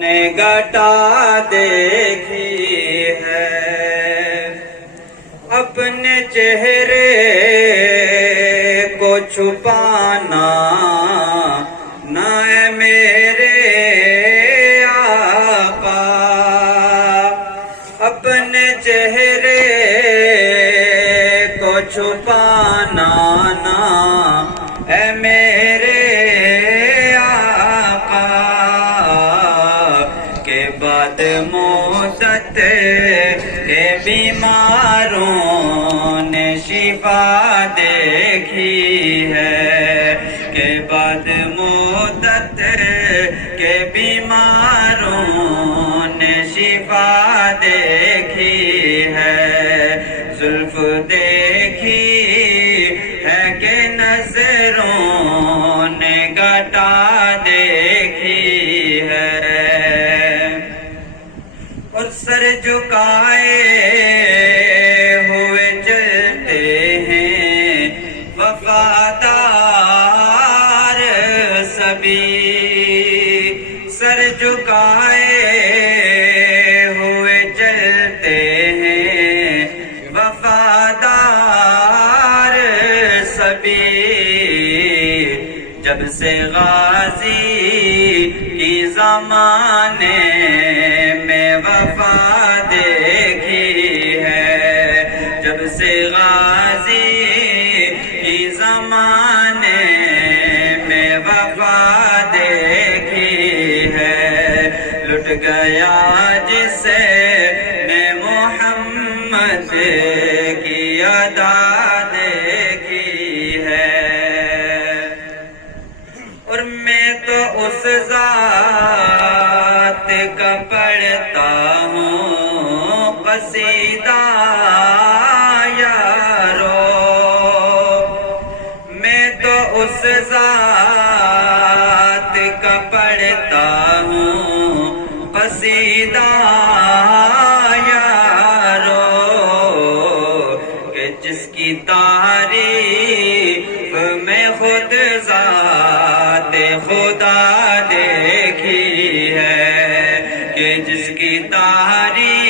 نے گھٹا دیکھی ہے، اپنے چہرے کو چھپانا نہ ہے میرے آقا، اپنے چہرے کو چھپانا نہ ہے میرے آقا، کے بعد مدت کے بیماروں نے شفا دیکھی ہے، کے بعد مدت کے بیماروں نے شفا دیکھی ہے، زلف دیکھی ہے کہ نظروں نے گھٹا دیکھی ہے، اور سر جھکائے ہوئے چلتے ہیں وفادار سبھی، سر جھکائے ہوئے چلتے ہیں وفادار سبھی، جب سے غازی کی زمانے میں وفا دیکھی ہے، جب سے غازی کی زمانے میں وفا دیکھی ہے، لٹ گیا جسے نے محمد کی ادا دیکھی ہے، اور میں تو اس ذات کا پڑھتا ہوں قصیدہ یارو، میں تو اس ذات کا پڑھتا ہوں قصیدہ یارو، کہ جس کی تعریف میں خود ذات خدا دیکھی ہے، کہ جس کی تعریف